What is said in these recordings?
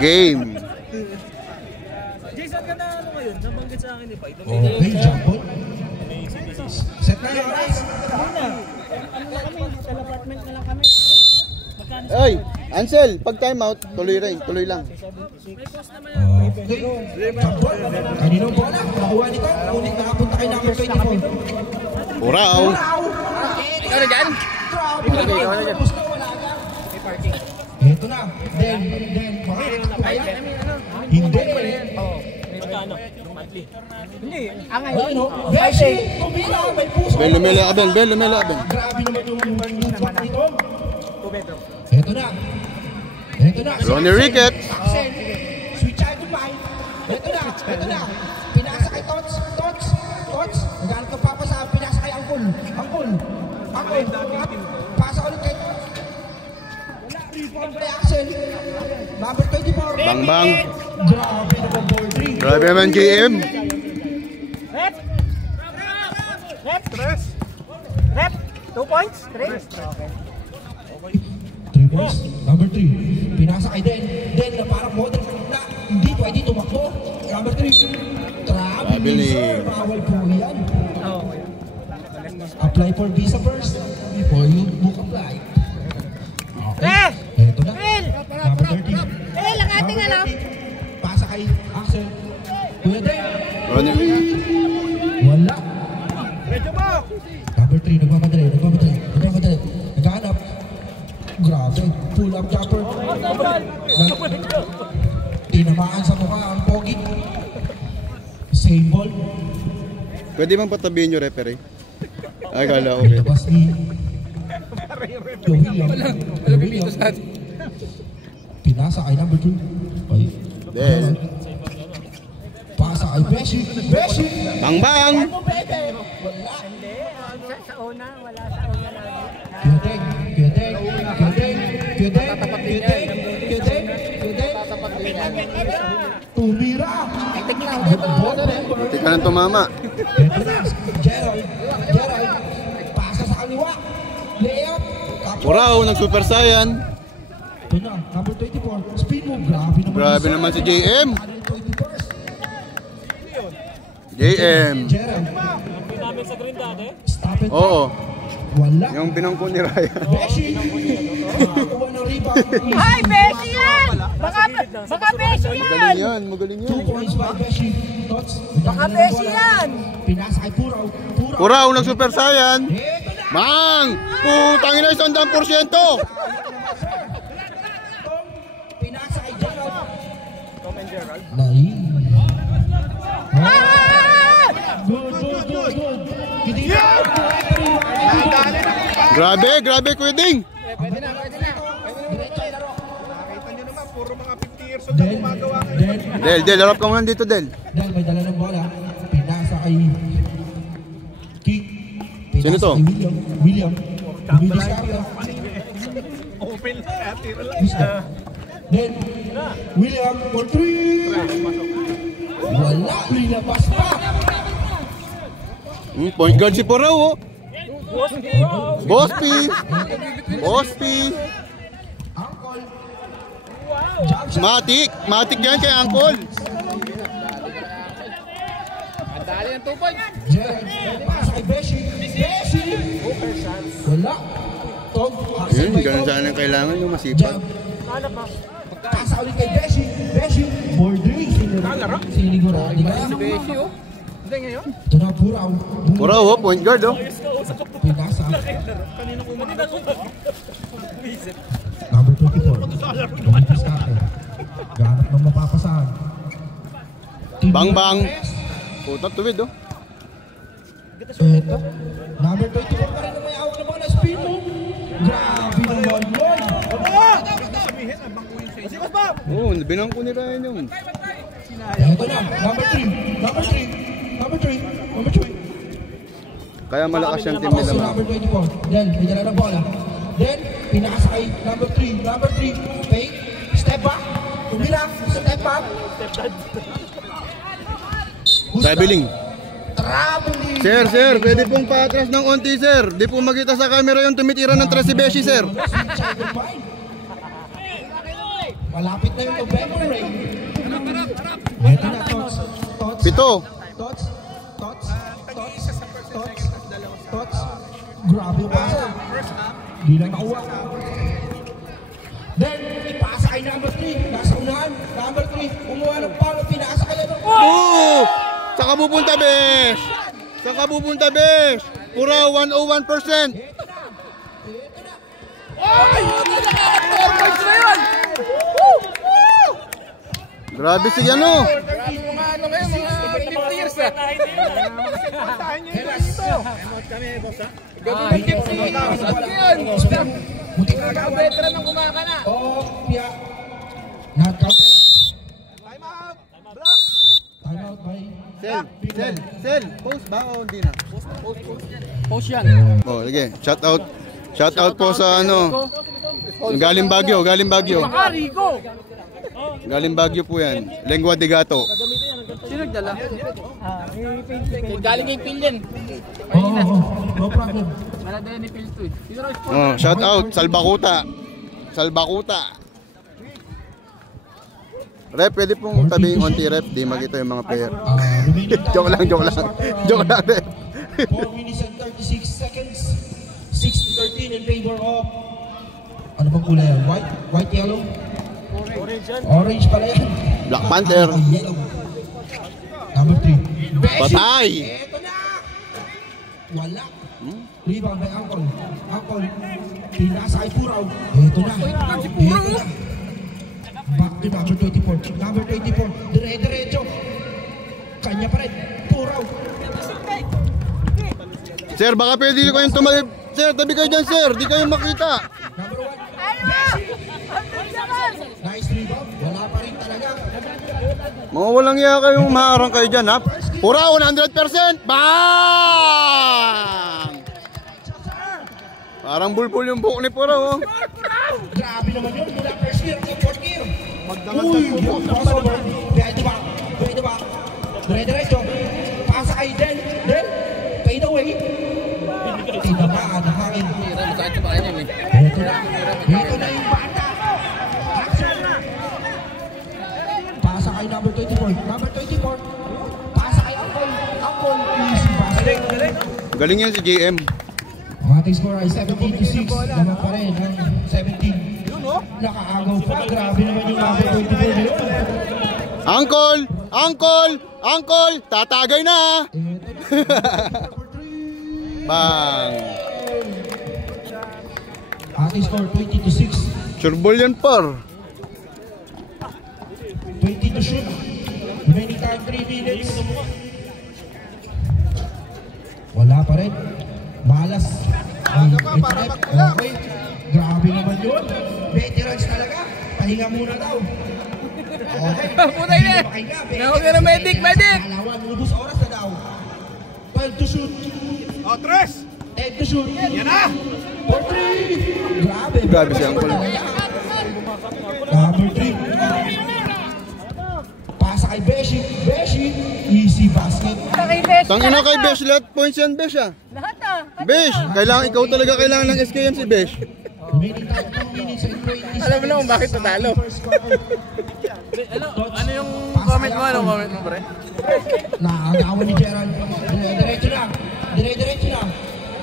Game. Jason, ka na ano ngayon? Nabanggit sa akin ni Pai. Okay, jump ball. Set na yung guys. Ano na kami? Hotel apartment na lang kami. Ay, Ansel, pag time out, tuloy lang. Okay, jump ball. Kaninong bola? Nakuha nito. Ulit nakapunta kay number 24. Uraw. Ikaw na dyan? Okay, ikaw na dyan. Ito na. Then, hindi. Magkano? Monthly? Hindi. Ano? Beshi! Tumila! May puso! Ben, lumila ka, Ben. Grabe naman yung spot dito. 2 bedroom. Ito na. Ronnie Ricketts. Sweet child of mine. Ito na. Pinasa kay Tots. Naghanap ka papa sa pinasa kay Angkol. Pasa ulit kay Tots. Wala. Rebound kay Axel. Number 24. Bang. Grabe naman ball 3. Grabe naman GM. Rep! 2 points? 3? Okay. 3 points. Number 3. Pinasa kay Den na parang model na hindi pwede tumakbo. Number 3. Grabe ni sir. Bawal po yan. Apply for visa first before you book a flight. Okay. Ito na. Number 13. Ang ating ano? Pasa kay Axel. Kuya Den. Ronnie Ricketts. Wala. Number 3. Nagmamadali. Naghahanap. Grabe. Pull up jumper. Tinamaan sa mukha ang pogi. Same ball. Pwede bang patabihin yung referee? Ay, kala ko. Labas ni William. Pinasa kay number 2. Ay. Then. Pasa kay Beshi. Bang. Wala. Sa una, wala sa una lang. Kyodeng. Tumira. Buti ka nang tumama. Gerald. Pasa sa kaliwa. Layup. Uraw, nag-Super Saiyan. Ito na, number 24. Speed move. Grabe naman si JM. JM. Gerald. Namin sa green dati? Stop it. Oo. Wala. Yung binangko ni Ryan. Beshi. Nakakuha ng rebound. Ay, Beshi yan! Baka Beshi yan! Magaling 2 points by Beshi. Tots. Baka Beshi yan! Pinasa kay Puraw. Uraw, nag-Super Saiyan. Mang! Putang ina, 100%. Pinasa kay Gerald. Tom and Gerald. Good. Hindi Grabe, Kuya Ding. Pwede na. Nakita nyo naman, puro mga 50 years old na gumagawa ngayon. Del, harap ka muna dito, Del. Dahil may dala ng bola. Pinasa kay King. Sino to? William. Dumidiskarte. Open lang, tira lang. Then, William for 3. Wala, linabas pa. Point guard si Puraw, oh. Boss P. Matik yan kay Angkol. Ang dali ng 2 points. Pasa kay Beshi. Wala. Tom. Yun, ganun sana ang kailangan yung masipag. Pasa ulit kay Beshi. Bordering. Sinigurado ka. Beshi, oh. Hindi ngayon? Ito na, Puraw, oh, point guard, oh. Pinasa. Kanina ko Number 24. Dumidiskarte. Ganap ng mapapasahan. Bang. Putak tuwid, oh. Ito. Number 24 pa rin na may awak na bola. Spin move. Grabe naman yun. Oo, binangko ni Ryan yun. Ito na. Number 3. Kaya malakas yung team nila, ma. Number 24. Then, may dala ng bola. Then, pinasa kay number 3. Fake. Step back. Tumira. Step back. Traveling. Traveling. Sir, pwede pong paatras ng onti, sir. Di po makita sa camera yung tumitira ng 3 si Beshi, sir. Malapit na yung November rain. Ito na, Tots. Tots. Pito. Tots. Tots. Tots. Tots. Tots. Grabe yung pasa. Di lang nakuha. Then, ipasa kay number 3. Nasa unahan. Number 3. Umuha ng palo. Pinasa kay ano. Oh! Saka pupunta, Besh! Saka pupunta, Besh! Pura 101%! Ito na. Ay! Four points na yun! Grabe si ano! Grabe mga ano kayo, mga 50 years ah. Tahan nyo ito dito. Gagawin Buti ka na. veteran ng kumakana. Oh, Pia. Not counted. Time out. Block. Time out by... Sel, post ba o hindi na? Post yan. Oh, sige, shout out po sa ano. Galing Baguio. Baka Rico. Galing Baguio po yan. Lengua de Gato. Sino nagdala? Galing kay Pilin. No problem. Wala din ni Pil to eh. Sino raw sport? Oh, shout out Salbakuta. Rep, pwede pong tabing onti rep, di makita yung mga player. Joke lang. Joke lang, rep. 4 minutes and 36 seconds. 6-13 in favor of... Ano bang kulay yan? White, yellow? Orange pala yan. Black Panther. Yellow. Number 3. Patay! Eto na! Wala. Rebound by Angkol. Angkol. Pinasa kay Puraw. Eto na. Back to number 24. Number 24. Dire-diretso. Kanya pa rin. Puraw. Sir, baka pwede ko yung tumalib. Sir, tabi kayo dyan, sir. Di kayo makita. Number 1. Nice rebound. Wala pa rin talaga. Mga walang iya kayong maarang kayo dyan, ha? Pura, 100%! Bang! Parang bulbul yung buhok ni Pura, oh. Grabe naman yun. Mula first gear sa fourth gear. Uy! Crossover. Behind the back. Dire-diretso. Pasa kay Den. Fade away. Tinamaan ang hangin. Ito na yung bata. Action. Pasa kay number 24. Number 24. Pasa kay Angkol. Easy basket. Galing yan si JM. Ang ating score ay 17-6. Naman pa rin ang 17. Nakaagaw pa. Grabe naman yung number 24 nyo. Angkol! Tatagay na! Bang! Ating score 20-6. Sureball yan, par. 20 to shoot. Remaining time 3 minutes. Wala pa rin. Malas. Okay. Grabe naman yun. Veterans talaga. Pahinga muna daw. Okay. Putay na. Nawag na medic. Alawan, ubus oras na daw. 12 to shoot. Oh, tres. 10 to shoot. Yan na. For 3. Grabe si Angkol. Number 3. Pasa kay Beshi. Easy basket. Tangina kay Besh, lahat points yan, Besh, ah. Lahat ah. Besh, ikaw talaga kailangan ng SKM si Besh. Remaining time 2 minutes and 20 seconds. Alam mo naman bakit natalo. Ano yung comment mo? Anong comment mo, pre? Naagawan ni Gerald. Dire-diretso na.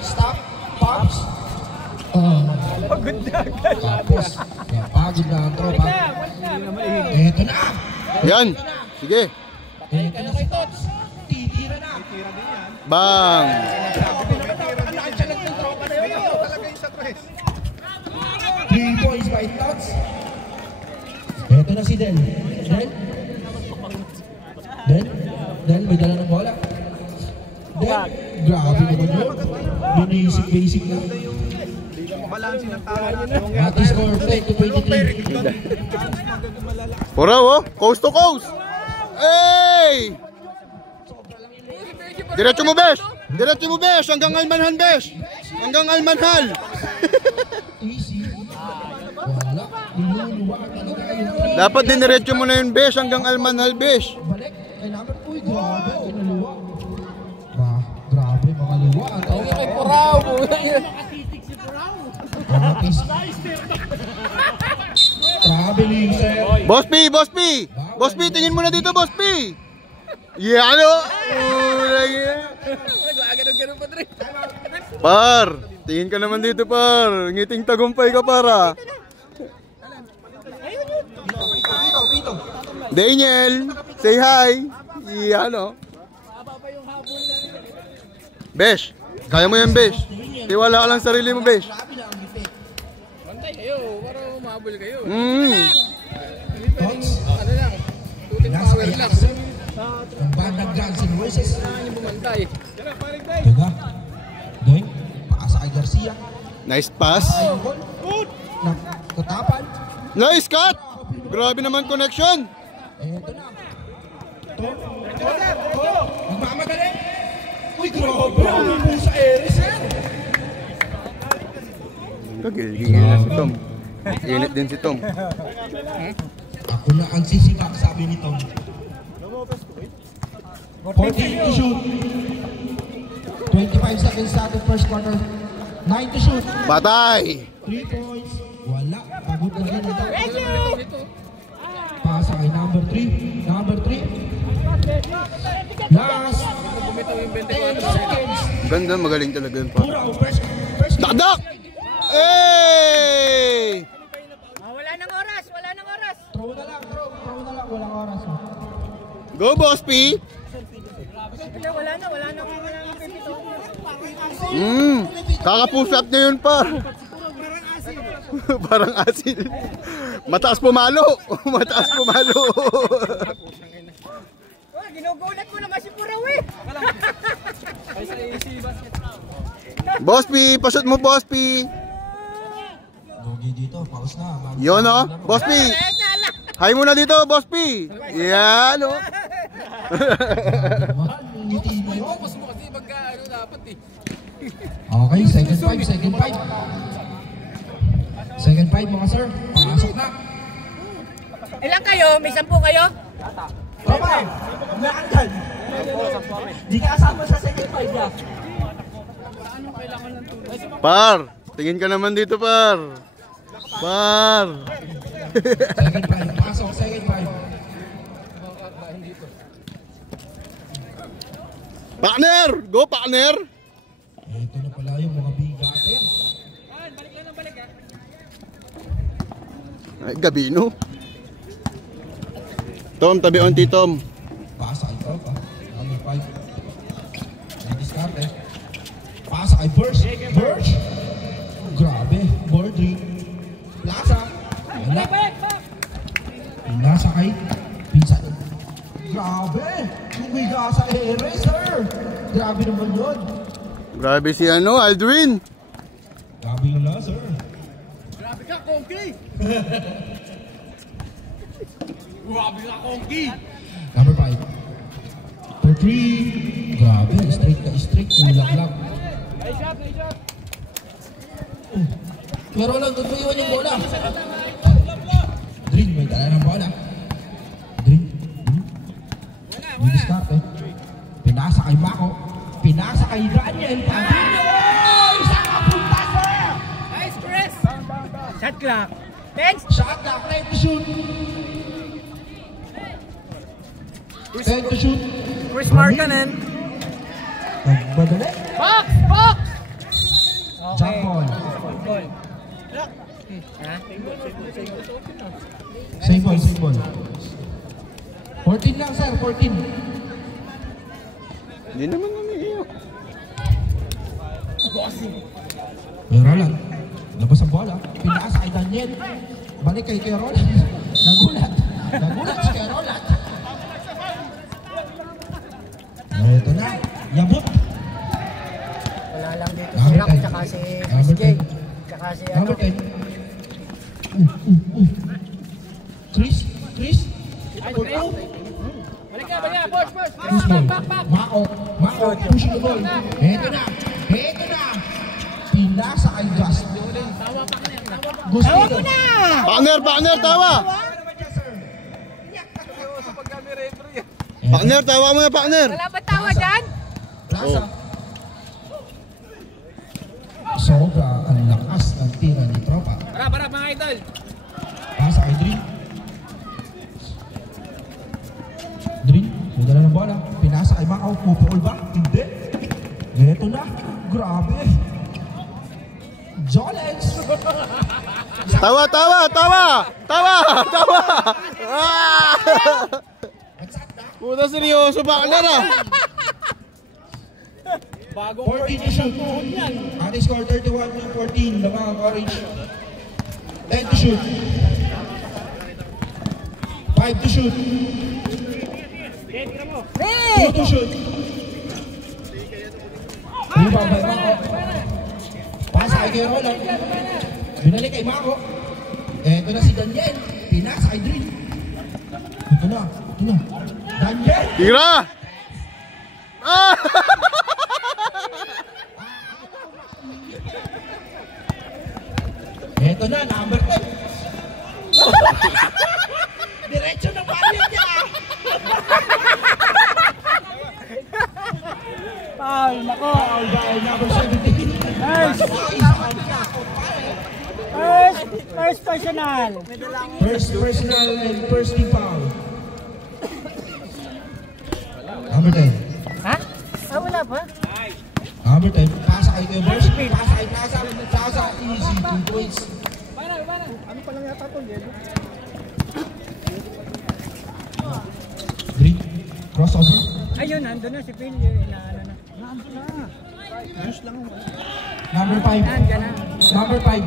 Stop. Pops. Pagod na agad. Tapos, pagod na ang tropa. Eto na. Yan, sige. Eto na si Tots. Titira na. Bang! Nakachalag ng tropa na yun. Talaga yung sa tres. 3 points by Tots. Eto na si Del. Del, may dala ng bola. Del, grabe naman yun. Basic na. Balansin ng tao. Ating score 20-23. Pura, oh, coast to coast. Hey! Diretso mo, Besh. Hanggang Almanhal, Besh. Easy. Wala. Niluluwa talaga yung 3. Dapat diniretso mo na yun, Besh. Hanggang Almanhal, Besh. Balik. Kay number 2. Grabe. Niluluwa. Grabe. Makaliwa. Ay, kay Puraw. Traveling set. Boss P, Boss P! Boss P, tingin mo na dito, Boss P! Yeah, ano? Par, tingin ka naman dito, par. Ngiting tagumpay ka, para. Daniel, say hi. Yeah, ano? Besh, kaya mo yan, Besh. Tiwala ka lang sa sarili mo, Besh. Bantay kayo, para umabol kayo. Mm. Ano lang, tuting power lang. Ang bandang Johnson versus Saan yung bumantay? Diba? Doing, paasa kay Garcia. Nice pass. Katapan. Nice cut. Grabe naman connection. Eto na. Magmamadali. Uy, grabe. Ang sa Eris yan. Gigil na si Tom. Init din si Tom. Ako na ang sisikap, sabi ni Tom. 14 to shoot. 25 seconds sa ating first quarter. 9 to shoot. Patay. 3 points. Wala. Pagod na rin ito. Pasa kay number 3. Number 3. Last 10 seconds. Ganda, magaling talaga yun pa. Pura, first Dakdak! Hey! Wala nang oras, wala nang oras. Throw na lang, throw na lang. Walang oras. Go, Boss P! Wala na pipito. Kakapusap niya yun, par. Parang asin. Mataas pumalo. Mataas pumalo. Ginugulat mo naman si Puraw eh. Boss P, pasot mo, Boss P. Gogi dito, pause na. Yun, oh. Boss P. Hi muna dito, Boss P. Yan, oh. Focus mo kasi pagka ano dapat eh. Okay, second five. Second five mga sir. Pasok na. Ilan kayo? May 10 kayo? Tropa, umaandal. Di ka kasama sa second five niya. Par, tingin ka naman dito, par. Par. Second five, pasok, second five. Partner! Go, partner! Ito na pala yung mga bigatin. Ay, Gabino. Tom, tabi onti, Tom. Pasa kay Tropa. Number 5. May diskarte. Pasa kay Bursch. Grabe. Bordry. Plaza. Wala. Pinasa kay Pinsan. Grabe. Yung biga sa ere, sir. Grabe naman yun. Grabe si Aldrin. Grabe yun lang, sir. Grabe ka, Kongki! Grabe ka, Kongki! Number 5. For 3. Grabe, straight. Kulang lang. Nice shot! Pero lang, doon mo iwan yung bola. Drin, may dala ng bola. Drin. May diskarte. Pinasa kay Mako. Pinasa kay Daniel. Isang kapunta, sir! Nice, Chris! Shot clock. Thanks! Shot clock, time to shoot. Time to shoot. Chris Markkanen. Nagmadali. Box! Jump ball. Same ball. 14 lang, sir. 14. Hindi naman umiiyak. Kay Roland. Labas ang bola. Pinasa kay Daniel. Balik kay Roland. Nagulat si kay Roland. Ito na. Yabot. Wala lang dito Number si Rock, 10. tsaka si Number Chris Gay. 10. Tsaka si Number 10. Chris. Balik ka, push! Push ball. Mako. Push the ball. Ito na. Pinasa kay Gus. Tawa mo na! Partner, tawa! Partner, tawa mo na, partner! Wala ba tawa dyan? Plaza. Sobra ang lakas ng tira ni Tropa. Para mga idol! Pasa kay Drin. Mako, pupukol ba? Hindi. Ito na. Grabe. Jolex. Tawa! Ah! Puta, seryoso ba ka na? Bagong 14 to shoot. Ating score 31-14. The mga Orange. 10 to shoot. 5 to shoot. 2 to shoot. Bumabay Mako. Pasa kay Roland. Binalik kay Mako. Eto na si Daniel. Pinasa kay Drin. Ito na. Daniel! Tira! Ah! Eto na, number 10. Diretso na palit niya. Foul, nako. Number 17. Nice. First personal. First personal and first team foul. Number 10. Ha? Wala pa? Number 10. Pasa kay Kuya Bers. Pasa kay Nasa. Easy. 2 points. Ano pa lang yata ito, yelo? Three. Crossover. Ayun, nandun na si Phil. Nandun na. Juice lang. Number 5. Nandun na. Number 5.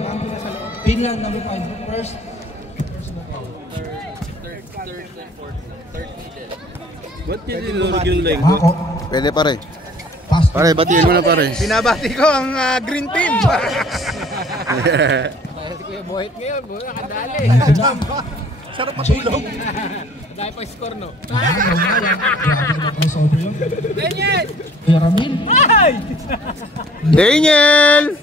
Finland, number 5. First. Ba't yun nilulog yung leg? Mako. Pwede pare. Pass. Pare, batiin mo na pare. Pinabati ko ang green team. Si Kuya Boyet ngayon, nakadali. Sarap matulog. Dahil pa score, no? Grabe naman crossover yun. Ganyan! Kuya Ramil. Daniel!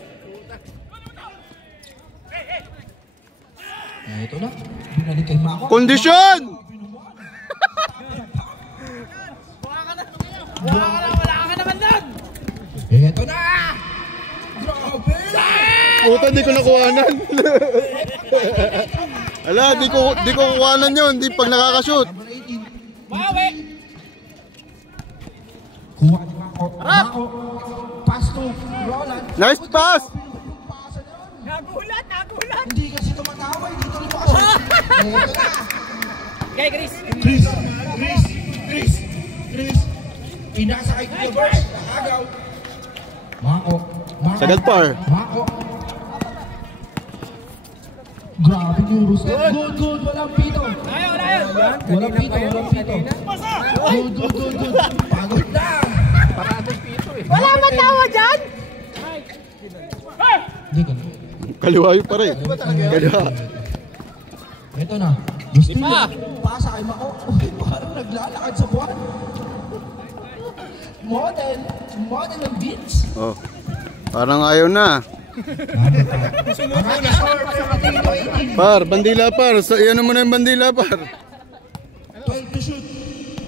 Ito na. Binalik kay Mako. Kondisyon! Wala ka naman doon! Ito na! Grabe! Puta, di ko nakuhanan. Ala, di ko kuhanan yun. Di pag nakakashoot. Number 18. Bawi! Kuha ni Mako. Mako. Pass to Roland. Nice pass! Nagulat. Hindi kasi tumataway. Dito rin pa kasi. Ito na. Kay Chris! Chris. Inasa kay Kuya Bers. Nakagaw. Mako. Sagad par. Mako. Grabe yung Rus. Good. Walang pito. Ayaw! Walang pito. Good. Pagod na. Wala ba tawa dyan? Hindi ka. Kaliwa yun pare. Kaliwa. Ito na. Gusto niya. Pasa kay Mako. Parang naglalakad sa buwan. Model ng beats. Oh. Parang ayaw na. Par, bandila par. Iyan mo na yung bandila par. 12 to shoot.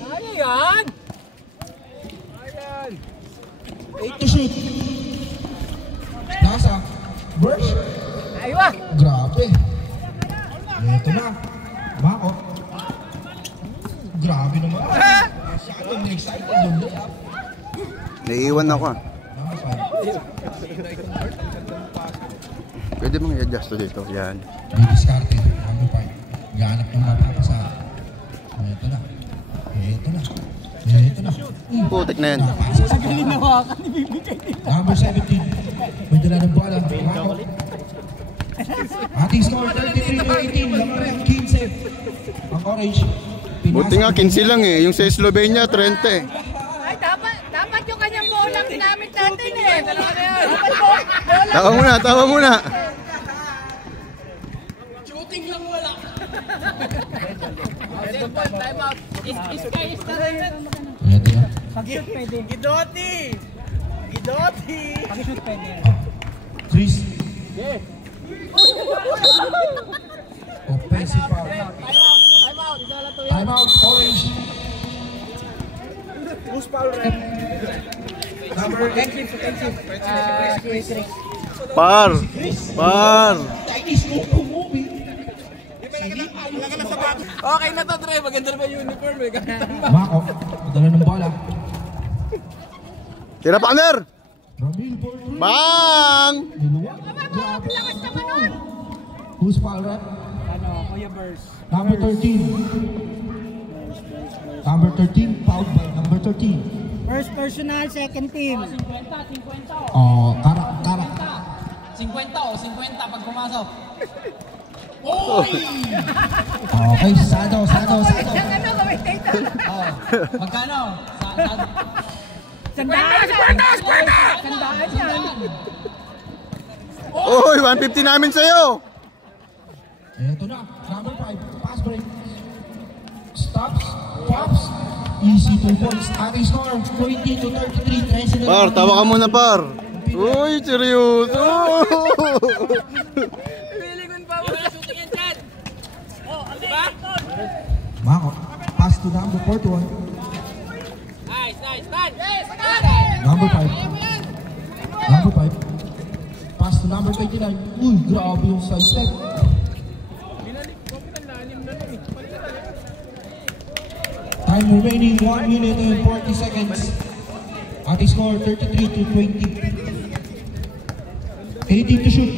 Ano yan? 8 to shoot. Nasa. Burst. Aywa! Grabe. Ito na. Mako. Grabe naman. Masyadong excited yung layup. Naiiwan ako ah. Number 5. Pwede mong i-adjust to dito. Yan. Discarded. Number 5. Ganap ng mapapasa. Ito na. Putik na yan. Number 17. May dala ng bola. Mako. Ating score 33-18. Lamang ang 15. Ang orange. Buti nga, 15 lang eh. Yung sa Slovenia, 30 eh. Ay, dapat yung kanyang bolang ginamit natin eh. Tawa muna. Shooting lang wala! Time out! Is na rin! Ito na. Pag-shoot pwede. Gidoti! Pag-shoot pwede. Chris. Offensive foul. Time out. Orange. Who's foul red? Number 8. Par. Chinese movie. Okay na to, Dre. Maganda na ba yung uniform eh? Gamitan mo. Mako. Dala ng bola. Tira partner! Ramil for 3. Bang! Grabe. Lakas naman nun. Who's foul rep? Kuya Burst. Number 13. Number 13, fouled by number 13. First personal, second team. 50, 50. Oh, karak. 50 pag pumasok. Okay, sado. Ano, commentator? Magkano? Sandaan yan. Uy, 150 namin sa'yo! Eto na, number 5, pass break. Stops, pops. Easy 2 points. Ating score, 20 to 33. Par, tawa ka muna par. Uy, seryoso! Pilingon pa mo. Wala shooting yan dyan. Diba? Mako, pass to number 41. Nice. Stand. Number 5. Number 5. Pass to number 29. Uy, grabe yung side step. Time remaining 1 minute and 40 seconds. Ating score 33 to 20. 18 to shoot.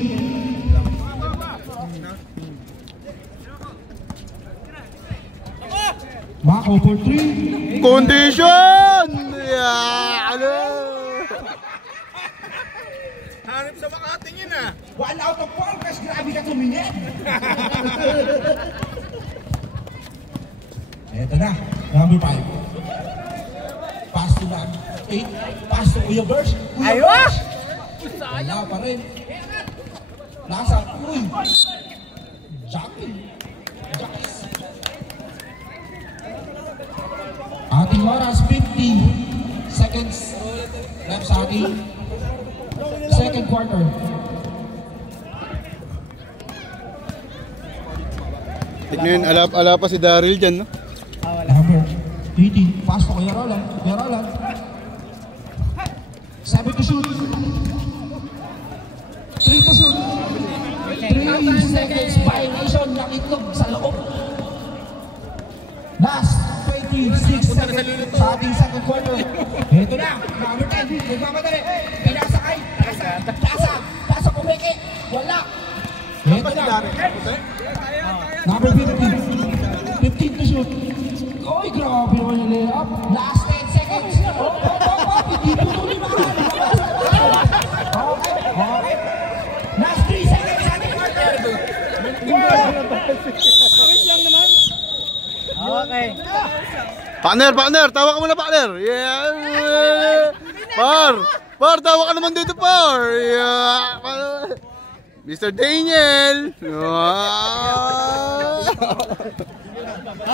Mako for 3. Condition! Yeah, ano? Hanip sa Makating yun ah. 1 out of 4 kasi grabe ka tumingin. Eto na, number 5. Pass to number 8. Pass to Kuya Burst. Aywa! Wala pa rin. Nasa, uy. Jackie. Ating oras, 50 seconds left sa ating second quarter. Tignan, ala pa si Daryl dyan, no? Number 18. Pass to Kuya Roland. 7 to shoot. 3 to shoot. 3 seconds violation ng itlog sa loob. Last 26 seconds sa ating second quarter. Ito na, number 10. Nagmamadali. Pinasakay. Pasa kumeke. Wala. Ito na. Number 15. 15 to shoot. Oy, grabe naman yung layup. Last 10 seconds. Hindi po tuloy makalabas. Okay. Last 3 seconds sa ating quarter. Okay. Partner, tawa ka muna partner. Yeah. Par, tawa ka naman dito par. Yeah. Mr. Daniel. Wow.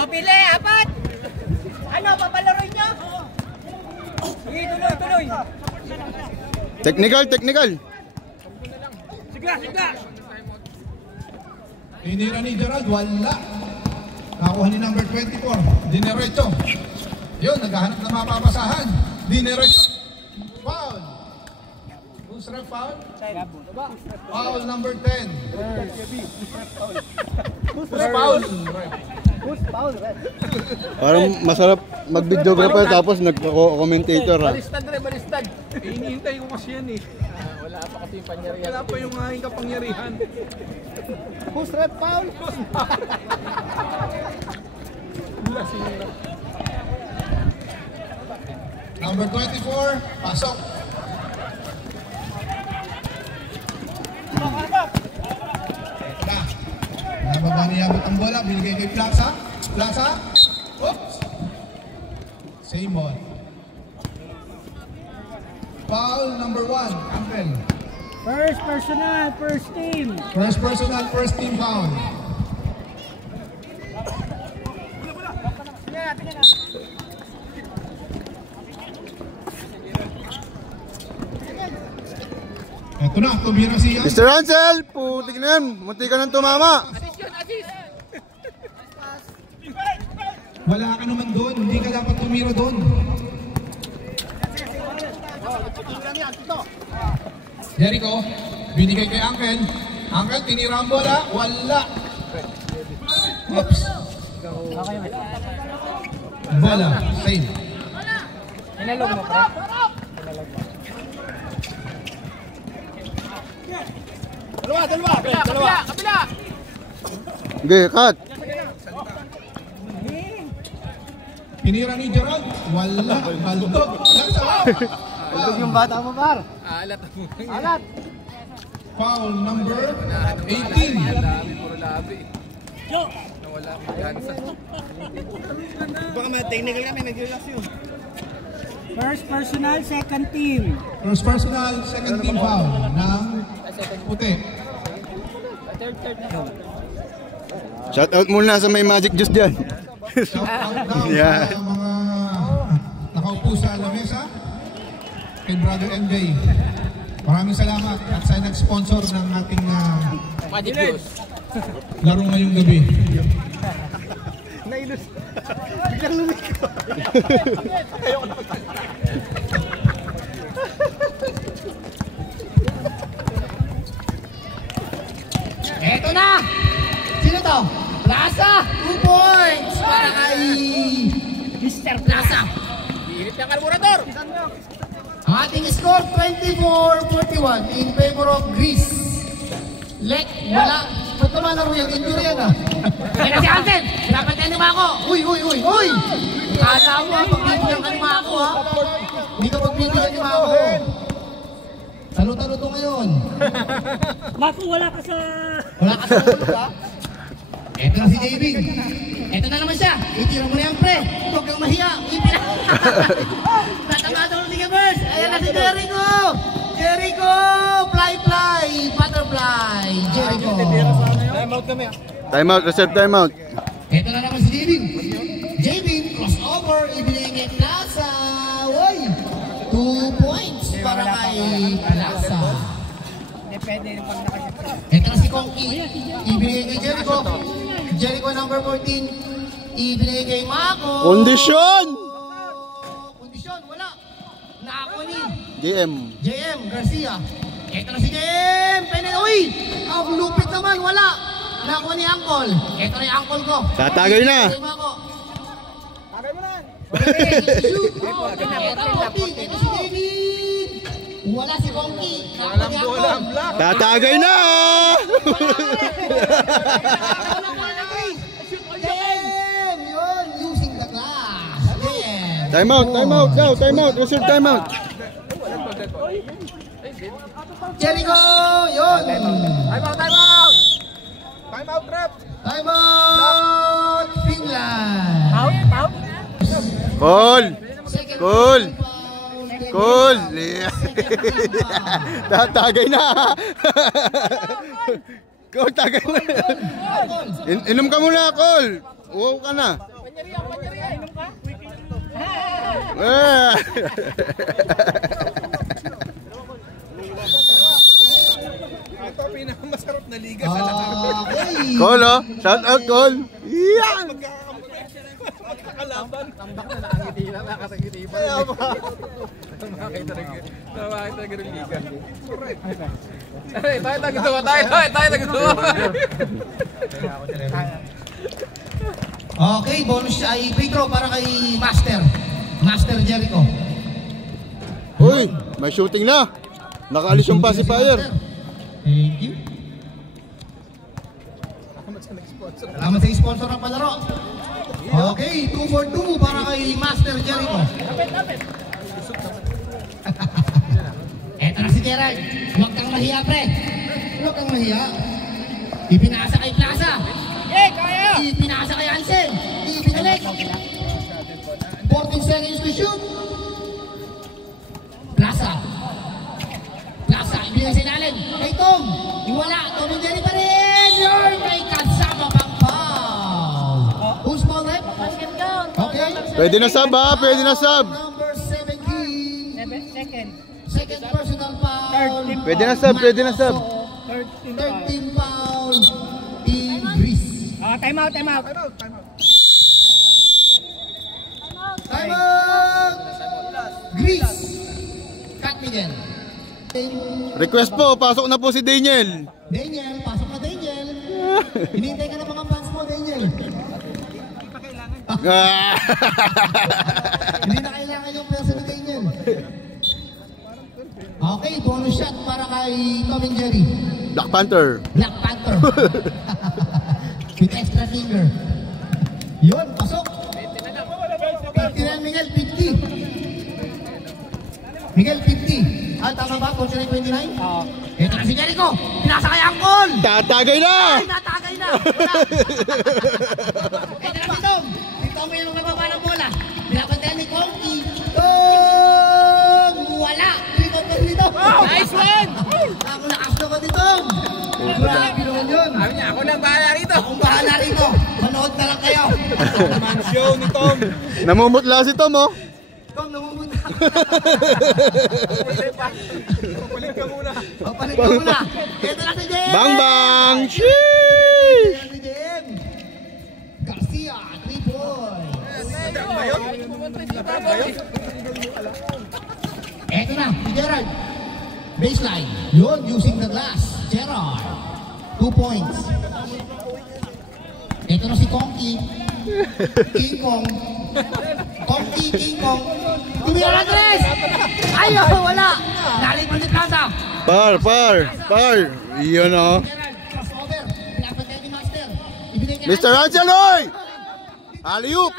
Pili, apat. Ano, papalaroin niyo? Sige, tuloy. Technical. Sigla. Tinira ni Gerald, wala. Nakuha ni number 24, Dinerecho. Yun, naghahanap na mapapasahan. Dinerecho. Foul. Who's ref foul? Foul number 10. Who's foul? Parang masarap mag-videographer tapos nagko-commentator ha. Balistad. Hinihintay ko kasi yan eh. Wala pa kasi yung pangyarihan. Wala pa yung aking kapangyarihan. Who's ref foul? Number 24, pasok. Na. Nababa niya ang bola, binigay kay Plaza. Oops. Same ball. Foul number 1, Ampel. First personal, first team. First personal, first team foul. Ito na, tumira siya. Mr. Ansel, putik na yan. Munti ka nang tumama. Wala ka naman doon, hindi ka dapat tumira doon. Jericho, binigay kay Uncle. Uncle, tinira ang bola, wala. Oops. Bola, save. Inalog mo pa? Inalog mo. Kabila! Okay, cut. Pinira ni Gerald. Wala. Baldog. Baldog yung bata mo, par. Alat! Foul number 18. Dami, puro labi. Nawala ang gansa. Baka may technical kami, nag-relax yun. First personal, second team. First personal, second team foul ng puti. Shout out muna sa may magic juice dyan. Shout out daw Yeah. sa mga nakaupo sa lamesa kay Brother MJ. Maraming salamat at sa nag-sponsor ng ating Magic Juice. laro ngayong gabi. Eto na! Sino to? Plaza! 2 points para kay Mr. Plaza. Init ng karburador! Ang ating score 24-41 in favor of Greece. Lek, wala. Ba't naman na Royal injury yan ah? Kaya na si Hansen! Dapat yan lima ako! Uy! Kala mo ha, pagbibigyan ka lima ako ha? Hindi ka pagbibigyan lima ako. Salutan to ngayon. Mako, wala ka sa... Wala ka sa ulo ha? Eto na si Javing. Eto na naman siya. Itira mo na yan pre. Huwag kang mahiya. Tatamado ng Ligabers. Ayan na si Jericho. Jericho. Fly. Butterfly. Jericho. Time out kami ah. Time out, reserve time out. Eto na naman si Javing. Javing, crossover. Ibigay kay Plaza. Uy. 2 points para kay Plaza. Eto na si Conky. Ibigay kay Jericho. Jericho number 14. Ibigay kay Mako. Kondisyon! Kondisyon, wala. Nako ni JM Garcia. Eto na si JM. Uy! Ang lupit naman, wala. Nako ni Angkol. Eto na yung Angkol ko. Tatagay na. Tagay mo na. Shoot. Eto si David. Wala si Conky. Nako ni Angkol. Tatagay na. JM! Yun! Using the glass. JM. Time out, go, time out, reserve time out. Jericho! Yun! Time out! Time out, rep! Time out! Finland! Out? Call! Second Cool. foul. Cool! Tatagay na. Call, tagay na. Inom ka muna, Call. Wow ka na. Inom ka? Eh. Ito pinakamasarap na liga sa lahat. Okay. Call, oh. Shout out, Call. Yan! Magkakalaban. Tambak na nakangiti lang, nakasangiti pa. Nakakita talaga rin liga. Tayo nagtuwa, tayo nagtuwa. Okay, bonus ay free throw para kay Master Jericho. Uy, may shooting na. Nakaalis yung pacifier. Thank you. Salamat sa sponsor ng palaro. Okay, 2 for 2 para kay Master Jericho. Eto na si Gerald. Huwag kang mahiya, pre. Huwag kang mahiya. Ipinasa kay Plaza. Kaya! Ipinasa kay Hansen. Ipinalik. 14 seconds to shoot. Plaza. Ibigay sa ilalim. Kay Tom. Iwala. Tom and Jerry pa rin. Yun. May kasama pang foul. Who's foul, rep? Basket count. Okay. Pwede na sub, ha? Pwede na sub. Number 17. Second personal foul. Pwede na sub, pwede na sub. Third team foul. In Greece. Time out. Time out. Greece. Cut Miguel. Request po, pasok na po si Daniel. Daniel, pasok na Daniel. Hinihintay ka ng mga fans mo, Daniel. Hindi na kailangan yung pwersa ni Daniel. Okay, bonus shot para kay Tom and Jerry. Black Panther. Black Panther. With extra finger. Yun, pasok. 59 Miguel, 50. Miguel, 50. Ah, tama ba? Coach 29? Oo. Ito na si Jericho. Pinasa kay Angkol. Tatagay na! Ay, natagay na. Wala. Ito na si Tom. Si Tom yung nababa ng bola. Pinapantayan ni Conky. Tom! Wala. Rikot pa si Tom. Nice one! Ako nakaslo ko ni Tom. Grabe naman yun. Sabi niya, ako lang bahala rito. Akong bahala rito. Manood na lang kayo. Naman show ni Tom. Namumutla si Tom, oh. Tom, namumuta. Papalit ka muna. Papalit ka muna. Ito na si Jem. Bang bang! Sheesh! Ito na si Jem. Garcia, 3 points. Ito na, si Gerard. Baseline. Yun, using the glass. Gerard. 2 points. Ito na si Conky. King Kong. Conky, King Kong. Tumira na tres! Ayaw, wala! Nalipan si Plaza. Par! Iyon, oh. Gerard, crossover. Pinapatay ni Master. Ibigay niya. Mr. Angeloy! Alley-oop!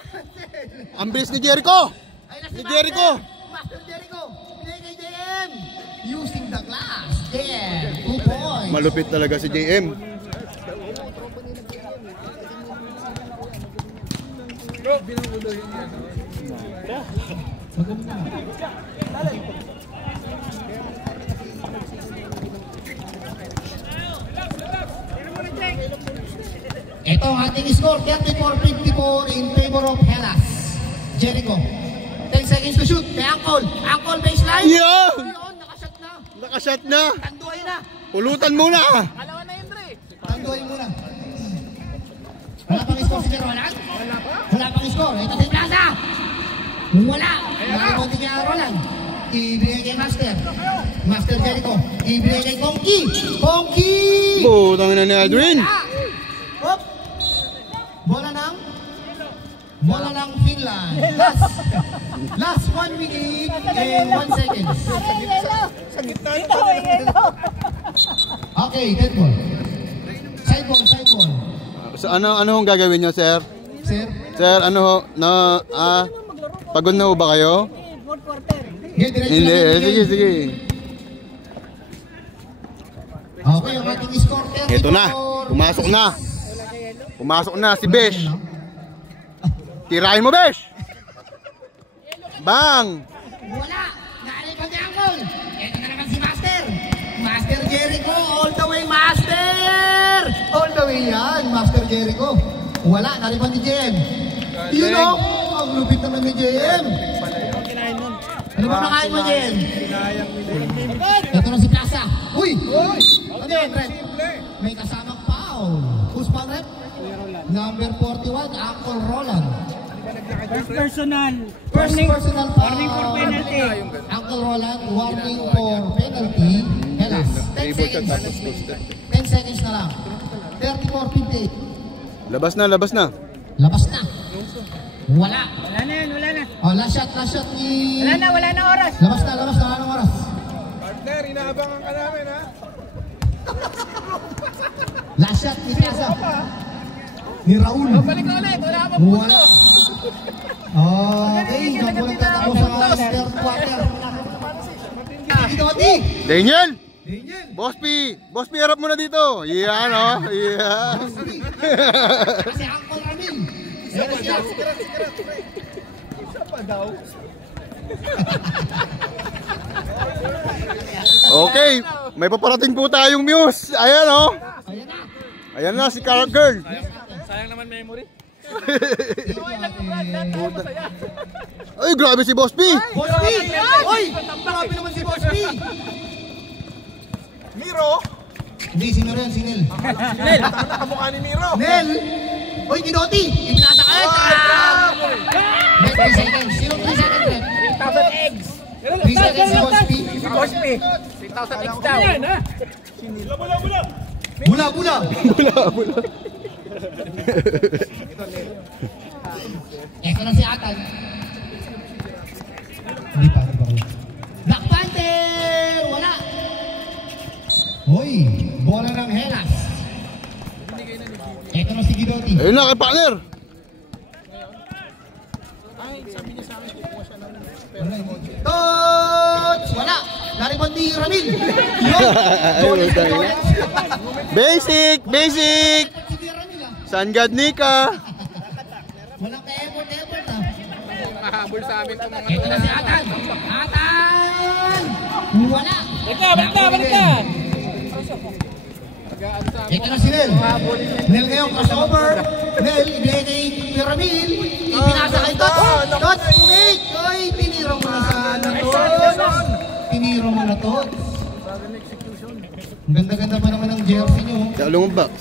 Ang bilis ni Jericho! Ay, Ni Jericho! Master Jericho. Pinigay kay JM. Using the glass. JM. 2 points. Malupit talaga si JM. Ito ang ating score, 34-54 in favor of Hellas. Jericho. 10 seconds to shoot. May Angkol. Angkol baseline. Yeah! Yun, nakashot na. Nakashot na! Tanduay na. Pulutan muna! Kalawan na yun, Dre. Tanduay muna. Wala pang score si Roland? Wala pang score. Ito si Plaza. Wala. Nakakunti kay Roland. Ibigay kay Master. Master Jericho. Ibigay kay Conky. Conky! Putang ina ni Edwin! Hop! Bola ng Finland. Last 1 minute and 1 second. Ito, yellow. Okay, dead ball. Side ball. So, ano hong gagawin nyo, sir? Sir? Sir, ano ho? Pagod na ho ba kayo? Fourth quarter. Hindi, sige. Okay, yung ating score 34. Ito na, pumasok na si Besh. Tirahin mo, Besh! Bang! Wala! Nalipan ni Angkol! Ito na naman si Master! Master Jericho! All the way, Master! All the way yan, Master Jericho! Wala! Nalipan ni JM! You know, ang lupit naman ni JM! Ano ba nakain mo, JM? Ito na si Plaza! Uy! Ano yan, Rep? May kasamang foul! Who's foul, Rep? Number 41, Angkol Roland. First personal. First personal foul. Warning for penalty. Uncle Roland, warning for penalty. Hellas. 10 seconds. 10 seconds na lang. 34-58. Labas na. Labas na. Wala. Wala na yan, wala na. Oh, last shot ni... Wala na oras. Labas na. Wala nang oras. Partner, inaabangan ka namin, ha? Last shot ni Plaza. Ni Raul. Balik na ulit, wala pa Wala. Okay, nakulang tatapos sa third quarter. Doti! Daniel! Boss P, harap mo na dito. Yan, oh. Yeah. Kasi Angkol Ramil. Isa pa daw. Okay, may paparating po tayong Muse. Ayan, oh. Ayan na, si Carol Girl. Sayang naman memory. Ay, grabe si Boss P. Boss P! Oy! Grabe naman si Boss P! Miro? Hindi, si Miro yan, si Nel. Nel! Nakamukha ni Miro. Nel! Oy, Kidoti! Iplasa ka yan! 3 seconds. Sino 3 seconds, Red? 3,000 eggs. 3 seconds si Boss P. Si Boss P. 3,000 eggs daw. Bula! Ito na si Atan. Hindi pa. Black Panther! Wala! bola ng Hellas. Ito na si Gidotti. Ayun na kay partner. Touch! Wala! Naribon ni Ramil. Yun! Basic! Basic! Sun God Nika! Walang ka-effort ah. Mahabol sa amin itong mga Ito na si Atan! Atan! Wala! Balik ka! Ito na si Nel. Nel ngayon crossover. Nel, ibigay kay Ramil. Ipinasa kay Tots. Tots, make! Ay, tinira mo na sana Tots. Tinira mo na Tots. Ang ganda-ganda pa naman ng jersey nyo. Dalawang box.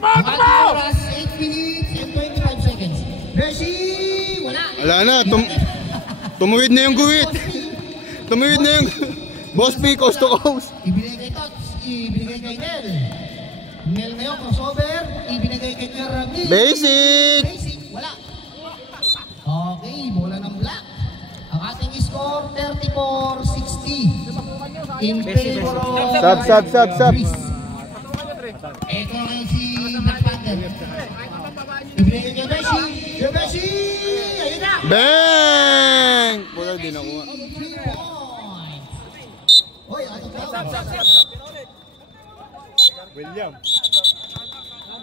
1 oras, 8 minutes and 25 seconds. Beshi! Wala! Wala na. Tumuwid na yung guwit. Tumuwid na yung Boss P, coast to coast. Ibinigay kay Tots. Ibinigay kay Nel. Nel ngayon crossover. Ibinigay kay Ramil. Basic! Basic, wala. Okay, bola ng black. Ang ating score, 34-60. In favor of... Sub. Ito ngayon si Black Panther. Ibigay kay Beshi. Yung Beshi! Ayun na! Bang! Wala din ako. 3 points. Hoy, ano ba?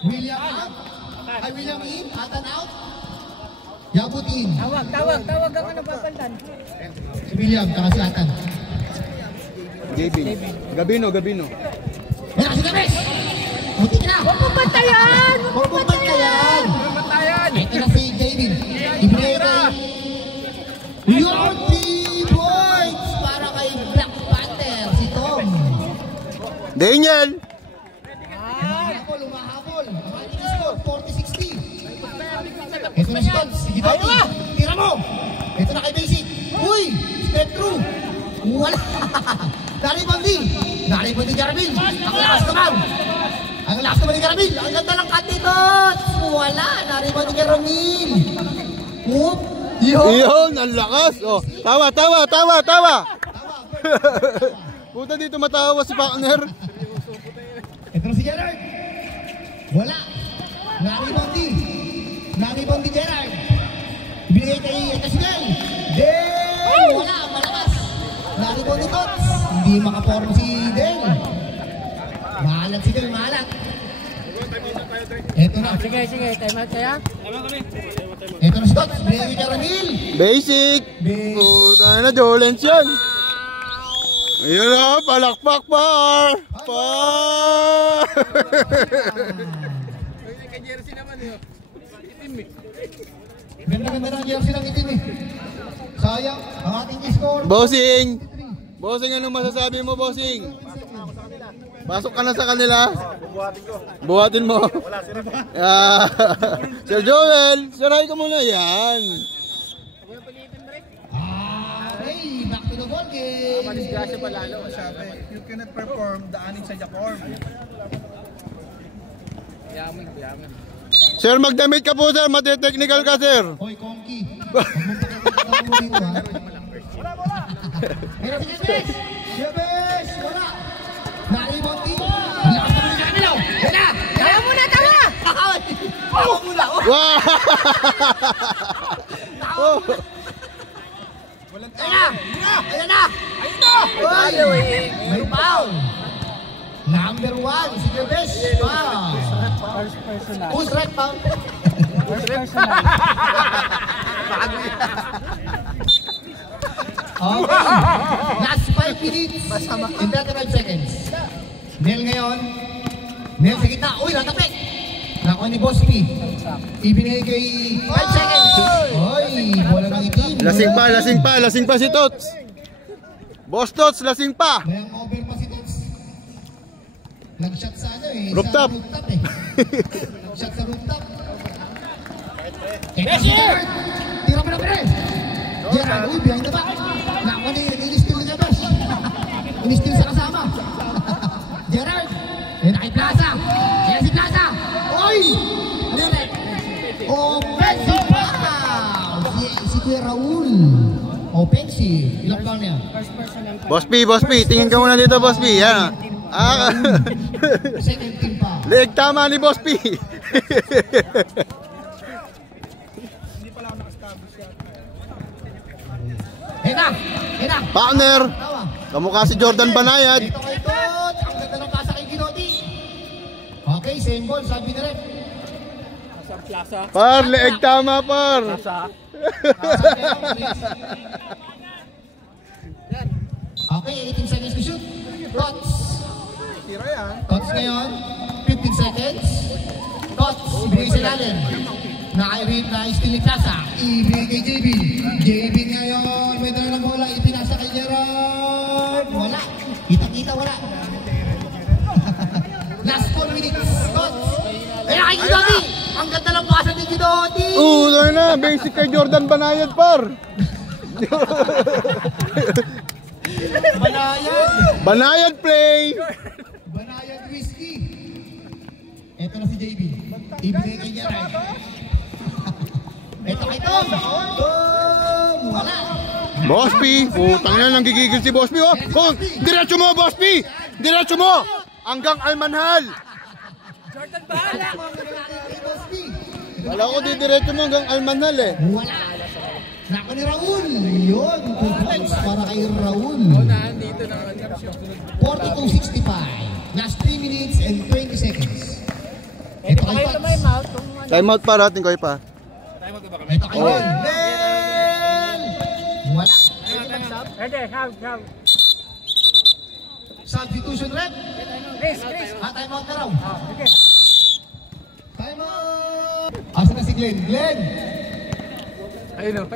William out. Ay, William in. Atan out. Yabut in. Tawag ang ano papaldan. Si William, kaka si Atan. Gabino. Wala si Gabes! Buti na! Huwag mo bantayan! Huwag mong bantayan! Ito na si Gavin. Ibigay kay... Yun! 3 points para kay Black Panther, si Tom. Daniel! Lumahabol. Ang ating score, 40-60. Ito na si Tom. Sige, Tati. Tira mo! Ito na kay Basic. Uy! Step through. Wala! Naribon ni Garamil. Ang lakas naman ni Garamil. Ang ganda ng cut ni Tots. Wala! Naribon ni Garamil. Whoop! Iyon, ang lakas. Oh, tawa. Puta dito matawa si partner. Ito na si Gerard. Wala. Naribon ni Gerard. Binigay kay Casinel. Wala. Malakas. Naribon ni Tots. Hindi makaporm si Del. Maalat si Del. Ito na. Sige, time out kaya? Ito na si Tots. Binigay kay Ramil. Basic. Puta na, Jolens yan. Ayun na, palakpak par. Kay jersey naman yun. Itim eh. Ganda ng jersey ng itim eh. Sayang, ang ating score. Bossing, anong masasabi mo, Bossing? Pasok ka na sa kanila? Buhatin mo. Sir Joel, saray ka muna yan. Okay, back to the ball game. Manisgrasya pa lalo. You cannot perform daanin sa Japan. Yaman. Sir, magdamit ka po, sir. Mati-technical ka, sir. Hoy, Konki. Huwag mong pakikita mo dito, ha? Pero si Jebes! Jebes! Wala! Naribon din! Lakas naman ni Camilo! Wala! Tawa muna, tawa! Tawa muna! Wow! Ayan na! Hoy! May foul! Number 1, si Jebes! Who's right, foul? Okay. Last 5 minutes and 35 seconds. Nel ngayon. Nel sa gitna. Uy, natapik. Nakuha ni Boss P. Ibinigay kay 5 seconds. Uy, bola ng itim. Lasing pa si Tots. Boss Tots, lasing pa. Mayang over pa si Tots. Nag-shot sa ano eh. Rooftop. Sa rooftop eh. Shot sa rooftop. Gerard! Tira mo na pre! Gerard, uy, behind the back. Nakuha ni in-steal niya ba? In-steal sa kasama. Gerard! Yan na kay Plaza. Yan si Plaza. Uy! Ano yun eh? Offensive foul! Si Kuya Raul. offensive. Ilang foul niya? Boss P, tingin ka muna dito, Boss P. Yan. Second team foul. Leg tama ni Boss P. Hina! Partner. Tawa. Kamukha si Jordan Banayad. Dito kay Tot. Ang ganda ng pasa kay Ginoti. Okay, same ball. Sabi na rin. Par, leg tama, par. Okay, 18 seconds to shoot. Tots. Tots ngayon. 15 seconds. Tots. Ibigay sa lalim. Na-i-read na stealing plaza. Ibigay kay JB. JB ngayon. May dala ng bola. Ipinasa kay Gerard. Wala. Kita-kita wala. Last 4 minutes. Tots. Kaya kay Ginoti. Ang ganda ng pasa ni Ginoti. Doon na. Basic kay Jordan Banayad, par. Banayad. Banayad play. Banayad whiskey. Ito na si JB. Ibigay kay Gerard. Ito kay Tom. Tom. Wala. Boss P. Putang yan, nanggigigil si Boss P. Oh, diretso mo, Boss P. Diretso mo. Hanggang Almanhal. Jordan Bala. Wala ko diretso mo hanggang Almanhal eh. Wala. Nako ni Raul. Yun. 2 points para kay Raul. 42-65. Last 3 minutes and 20 seconds. Ito kay Pats. Time out pa, rating ko pa. Ito kay Len. Wala. Substitution rep. Time out na raw. Time out. Asa na si Glenn? Glenn!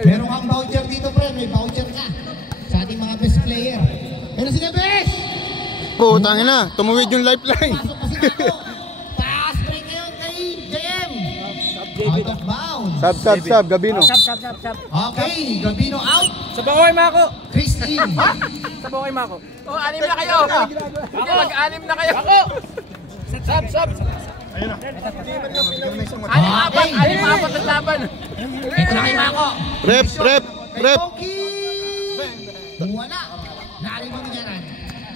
Meron kang voucher dito, pre. May voucher ka sa ating mga best player. Pero si Nebes! Putang ina, tumuwid yung lifeline. Pasok pa si Nato. Pass break ngayon kay JM. Out of bounds. Sab, Gabino. Okay, Gabino out. Sa Bakoy, Mako. Chris in. Sa Bakoy, Mako. Oh, anim na kayo. Sige, mag-anim na kayo. Ako. Sab. Anim apat ang laban. Ito na kay Mako. Rep. Koki! Wala. Naalimang ni Gerard.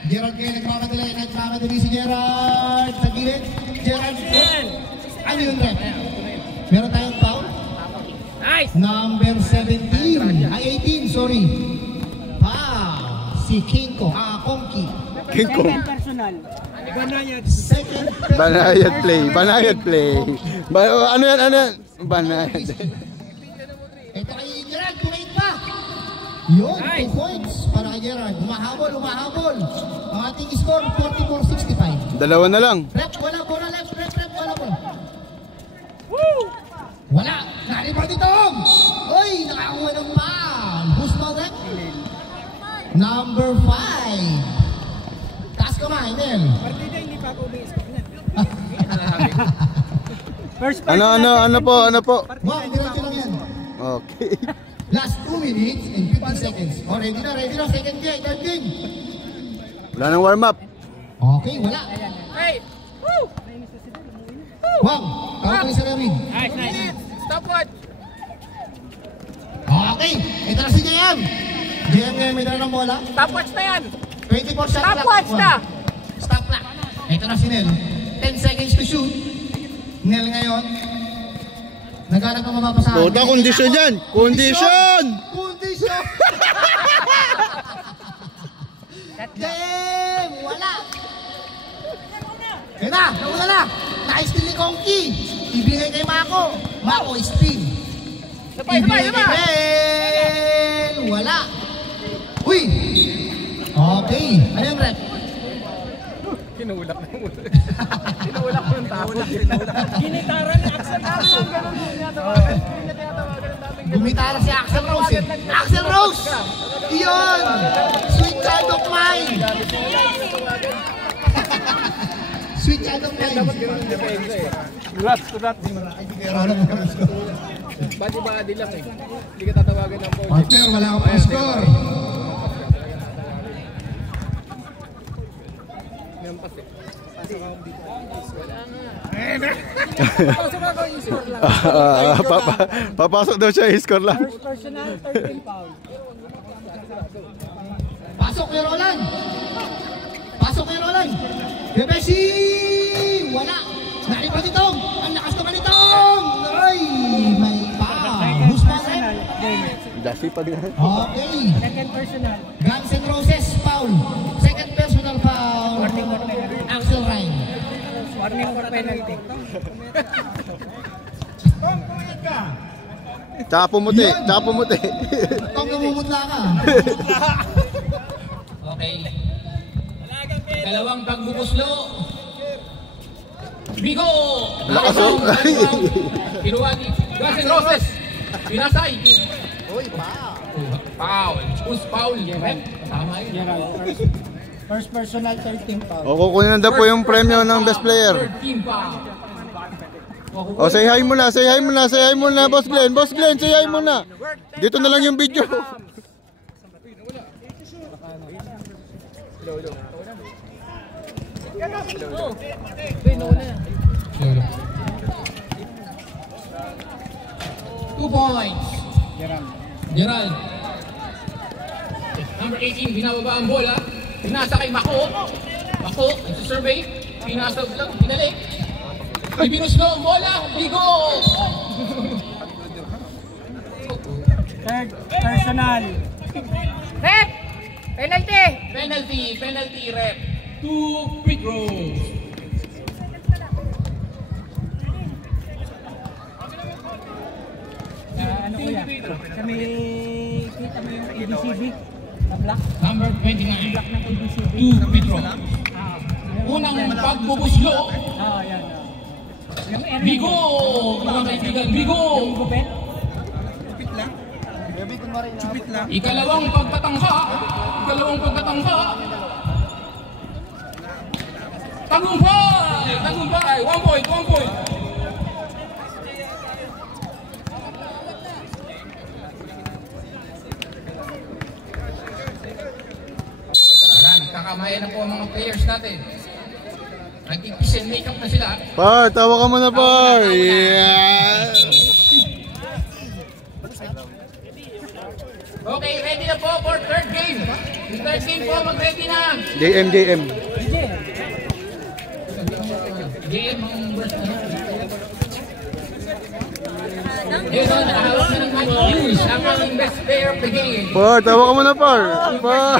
Gerard kayo nagmamadali si Gerard. Sa gilid. Gerard. Ano yun, Rep? Meron tayong foul? Nice. Number 17. Ay, 18, sorry. Si Kinko. Kongki. Second. Banayad play. Ano yan? Banayad. Ito kay Gerard, kumain pa. Yun, 2 points para kay Gerard. Humahabol. Ang ating score, 44-65. Dalawa na lang. Rep, wala bola left. Rep, wala bola. Wala. Nalipan ni Tom. Uy, nakakuha ng foul. Who's foul, Rep? Number 5. Taas kamay, Nel. Partida hindi pa ako umiiskop na. Ano po? Wow, diretso lang yan. Okay. Last 2 minutes and 50 seconds. Oh, ready na. Second game, third game. Wala nang warm up. Okay, wala. Hey! Woo! Wow, tawag sa Rawin. Nice. Stopwatch. Okay, ito na si JM. JM ngayon may dala ng bola. Stopwatch na yan. 24 shot clock. Stopwatch na. Stop clock. Ito na si Nel. 10 seconds to shoot. Nel ngayon. Naghanap ng mapapasahan. Puta, kondisyon yan. Kondisyon! JM, wala. Kaya na, nauna na. Naka-steal ni Kongki. Ibigay kay Mako. Mako, spin. Ibigay kay Bel. Wala. Uy! Okay. Ano yung rep? Kinulak ko yung tapos. Ginitara ni Axel Rose. Gumitara si Axel Rose eh. Axel Rose! Iyon! Sweet child of mine! Sweet child of mine! Congrats to that. Badi lang eh. Hindi ka tatawagan ng phone. Partner, wala akong pa-score. Papasok daw siya, i-score lang. Personal, 13 foul. Pasok kay Roland. Pasok kay Roland. Bebesi! Wala. Nalipat itong. Ang lakas naman itong. Ay, may pa. Husman rin. Dasi pa din. Okay. Second personal. Guns N' Roses, foul. Second personal foul. Axel Ryan. Warning for penalty. Tsaka pumuti, tsaka pumuti. Tong, namumutla ka. Okay. Dalawang pagbubuslo. Bigo! Lakas oh. Pinuwagi. Guns N' Roses. Pinasay. Uy, foul. Who's foul? Tama yun. First personal, third team foul. O, kukunin na po yung premyo ng best player. Third team foul. O, say hi muna, say hi muna, say hi muna, Boss Glenn. Boss Glenn, say hi muna. Dito na lang yung video. 2 points. Gerald. Number 18, binababa ang bola. Pinasa kay Mako. Mako, nagsusurvey. Pinasa lang, pinalik. Ibinusno ang bola. Bigo! Third personal. Rep! Penalty! Penalty, rep. 2 free throws. Ano ko yan? Sa may kita mo yung ABCD? Na black? Number 29. Black ng ABCD. 2 free throws. Unang pagbubuslo. Yan. Yung area. Bigo! Mga kaibigan, Bigo! Yung gupit? Ikalawang pagtatangka. Tagumpay! 1 point. Wala, nagkakamayan na po ang mga players natin. Nag-kiss and makeup na sila. Par, tawa ka muna, Par. Yeah. Okay, ready na po for third game. Yung third game po, mag-ready na. JM. JM ang worst na. Yes, nakahawak na ng Mike Hughes, ang aming best player of the game. Par, tawa ka muna, Par. Par.